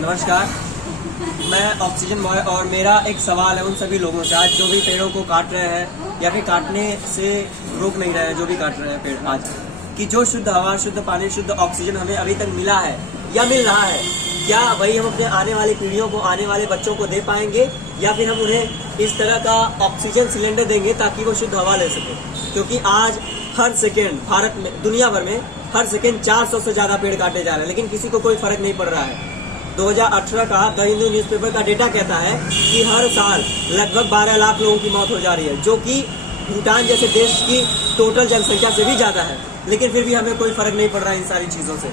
नमस्कार, मैं oxygen boy और मेरा एक सवाल है उन सभी लोगों से आज जो भी पेड़ों को काट रहे हैं या फिर काटने से रोक नहीं रहे हैं, जो भी काट रहे हैं पेड़ आज, कि जो शुद्ध हवा, शुद्ध पानी, शुद्ध ऑक्सीजन हमें अभी तक मिला है या मिल रहा है, क्या वही हम अपने आने वाली पीढ़ियों को, आने वाले बच्चों को दे पाएंगे या फिर हम उन्हें इस तरह का ऑक्सीजन सिलेंडर देंगे ताकि वो शुद्ध हवा ले सके। क्योंकि आज हर सेकेंड भारत में, दुनिया भर में हर सेकेंड 400 से ज्यादा पेड़ काटे जा रहे हैं, लेकिन किसी को कोई फर्क नहीं पड़ रहा है। 2018 का द हिंदू न्यूज़पेपर का डेटा कहता है कि हर साल लगभग 12 लाख लोगों की मौत हो जा रही है, जो कि भूटान जैसे देश की टोटल जनसंख्या से भी ज्यादा है, लेकिन फिर भी हमें कोई फर्क नहीं पड़ रहा है इन सारी चीजों से।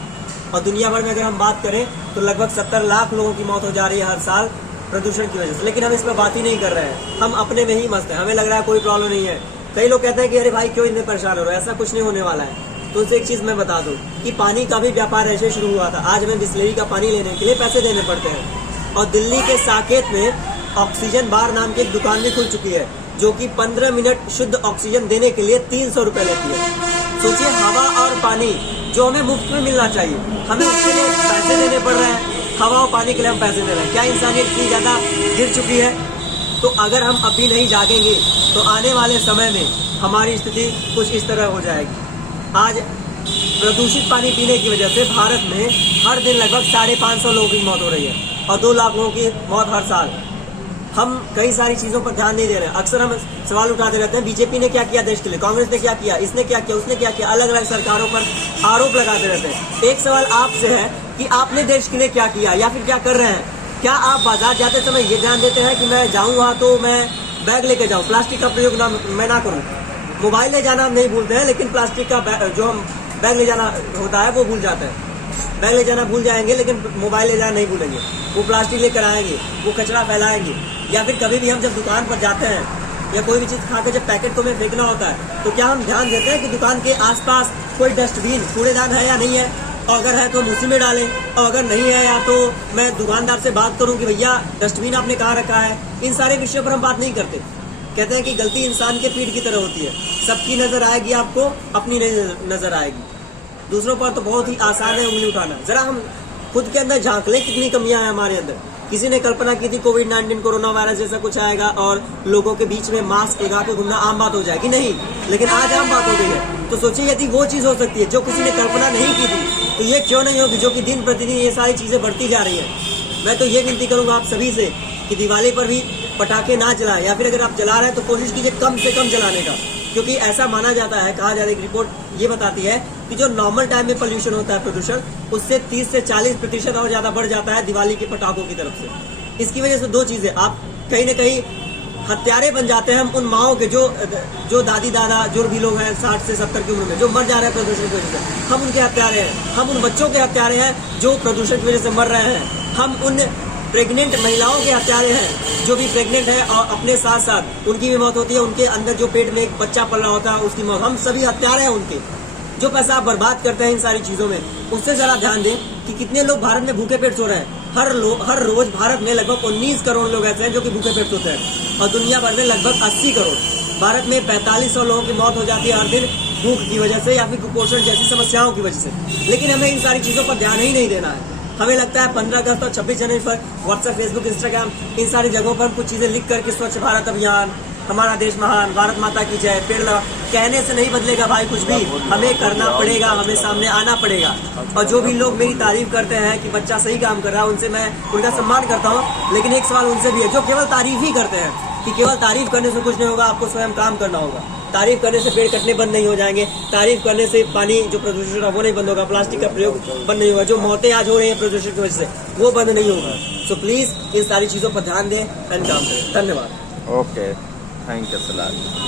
और दुनिया भर में अगर हम बात करें तो लगभग 70 लाख लोगों की मौत हो जा रही है हर साल प्रदूषण की वजह से, लेकिन हम इस पर बात ही नहीं कर रहे हैं। हम अपने में ही मस्त हैं, हमें लग रहा है कोई प्रॉब्लम नहीं है। कई लोग कहते हैं कि अरे भाई क्यों इतने परेशान हो रहे हो, ऐसा कुछ नहीं होने वाला है। तो उनसे एक चीज मैं बता दूं कि पानी का भी व्यापार ऐसे शुरू हुआ था। आज हमें बिस्लेरी का पानी लेने के लिए पैसे देने पड़ते हैं। और दिल्ली के साकेत में ऑक्सीजन बार नाम की एक दुकान भी खुल चुकी है, जो कि 15 मिनट शुद्ध ऑक्सीजन देने के लिए 300 रुपए लेती है। सोचिए, हवा और पानी जो हमें मुफ्त में मिलना चाहिए, हमें उसके लिए पैसे देने पड़ रहे हैं। हवा और पानी के लिए हम पैसे दे रहे हैं। क्या इंसानियत इतनी ज्यादा गिर चुकी है? तो अगर हम अभी नहीं जागेंगे तो आने वाले समय में हमारी स्थिति कुछ इस तरह हो जाएगी। आज प्रदूषित पानी पीने की वजह से भारत में हर दिन लगभग 550 लोगों की मौत हो रही है और 2 लाख लोगों की मौत हर साल। हम कई सारी चीजों पर ध्यान नहीं दे रहे हैं। अक्सर हम सवाल उठाते रहते हैं, बीजेपी ने क्या किया देश के लिए, कांग्रेस ने क्या किया, इसने क्या किया, उसने क्या किया, अलग अलग सरकारों पर आरोप लगाते रहते हैं। एक सवाल आपसे है कि आपने देश के लिए क्या किया या फिर क्या कर रहे हैं? क्या आप बाजार जाते समय ये ध्यान देते हैं कि मैं जाऊँ वहाँ तो मैं बैग लेके जाऊँ, प्लास्टिक का प्रयोग मैं ना करूँ? मोबाइल ले जाना हम नहीं भूलते हैं, लेकिन प्लास्टिक का जो हम बैग ले जाना होता है वो भूल जाते हैं। बैग ले जाना भूल जाएंगे लेकिन मोबाइल ले जाना नहीं भूलेंगे। वो प्लास्टिक लेकर आएंगे, वो कचरा फैलाएंगे। या फिर कभी भी हम जब दुकान पर जाते हैं या कोई भी चीज खाकर जब पैकेट को हमें फेंकना होता है, तो क्या हम ध्यान देते हैं कि दुकान के आसपास कोई डस्टबिन, कूड़ेदान है या नहीं है? और अगर है तो हम उसी में डालें, और अगर नहीं है या तो मैं दुकानदार से बात करूं कि भैया डस्टबिन आपने कहाँ रखा है। इन सारे विषयों पर हम बात नहीं करते। कहते हैं कि गलती इंसान के पीठ की तरह होती है, सबकी नजर आएगी आपको, अपनी नजर आएगी। दूसरों पर तो बहुत ही आसान है उंगली उठाना। जरा हम खुद के अंदर झांक लें कितनी कमियां हैं हमारे अंदर। किसी ने कल्पना की थी कोविड-19 कोरोना वायरस जैसा कुछ आएगा और लोगों के बीच में मास्क लगा के घूमना आम बात हो जाएगी, नहीं, लेकिन आज आम बात हो गई है। तो सोचिए, यदि वो चीज हो सकती है जो किसी ने कल्पना नहीं की थी, तो ये क्यों नहीं होगी जो कि दिन प्रतिदिन ये सारी चीजें बढ़ती जा रही है। मैं तो ये विनती करूंगा आप सभी से कि दिवाली पर भी पटाखे ना जलाएं, या फिर अगर आप जला रहे हैं तो कोशिश कीजिए कम से कम जलाने का। क्योंकि ऐसा माना जाता है, कहा जाता है, एक रिपोर्ट ये बताती है कि जो नॉर्मल टाइम में पोल्यूशन होता है, प्रदूषण, उससे 30 से 40% और ज्यादा बढ़ जाता है दिवाली के पटाखों की तरफ से। इसकी वजह से 2 चीजें, आप कहीं न कहीं हत्यारे बन जाते हैं हम उन माओं के जो दादी दादा जो भी लोग हैं 60 से 70 की उम्र में जो मर जा रहे हैं प्रदूषण की वजह से। हम उनके हत्यारे हैं। हम उन बच्चों के हत्यारे हैं जो प्रदूषण की वजह से मर रहे हैं। हम उन प्रेग्नेंट महिलाओं के हत्यारे हैं जो भी प्रेग्नेंट है और अपने साथ साथ उनकी भी मौत होती है, उनके अंदर जो पेट में एक बच्चा पल रहा होता है उसकी मौत। हम सभी हत्यारे हैं उनके। जो पैसा आप बर्बाद करते हैं इन सारी चीजों में, उससे जरा ध्यान दें कि कितने लोग भारत में भूखे पेट सो रहे हैं। हर रोज भारत में लगभग 19 करोड़ लोग ऐसे हैं जो कि भूखे पेट सोते हैं, और दुनिया भर में लगभग 80 करोड़। भारत में 4500 लोगों की मौत हो जाती है हर दिन भूख की वजह से या फिर कुपोषण जैसी समस्याओं की वजह से। लेकिन हमें इन सारी चीजों पर ध्यान ही नहीं देना है। हमें लगता है 15 अगस्त और 26 जनवरी पर व्हाट्सएप, फेसबुक, इंस्टाग्राम, इन सारी जगहों पर कुछ चीजें लिख करके स्वच्छ भारत अभियान, हमारा देश महान, भारत माता की जय, पेड़ लगा, कहने से नहीं बदलेगा भाई कुछ भी। हमें करना पड़ेगा, हमें सामने आना पड़ेगा। और जो भी लोग मेरी तारीफ करते हैं कि बच्चा सही काम कर रहा है, उनसे मैं उनका सम्मान करता हूँ। लेकिन एक सवाल उनसे भी है जो केवल तारीफ ही करते हैं कि केवल तारीफ करने से कुछ नहीं होगा, आपको स्वयं काम करना होगा। तारीफ करने से पेड़ कटने बंद नहीं हो जाएंगे, तारीफ करने से पानी जो प्रदूषण है वो नहीं बंद होगा, प्लास्टिक का प्रयोग बंद नहीं होगा, जो मौतें आज हो रही है प्रदूषण की वजह से वो बंद नहीं होगा। सो प्लीज इन सारी चीजों पर ध्यान दें एंड काम करें। धन्यवाद। ओके, थैंक यू सलाम।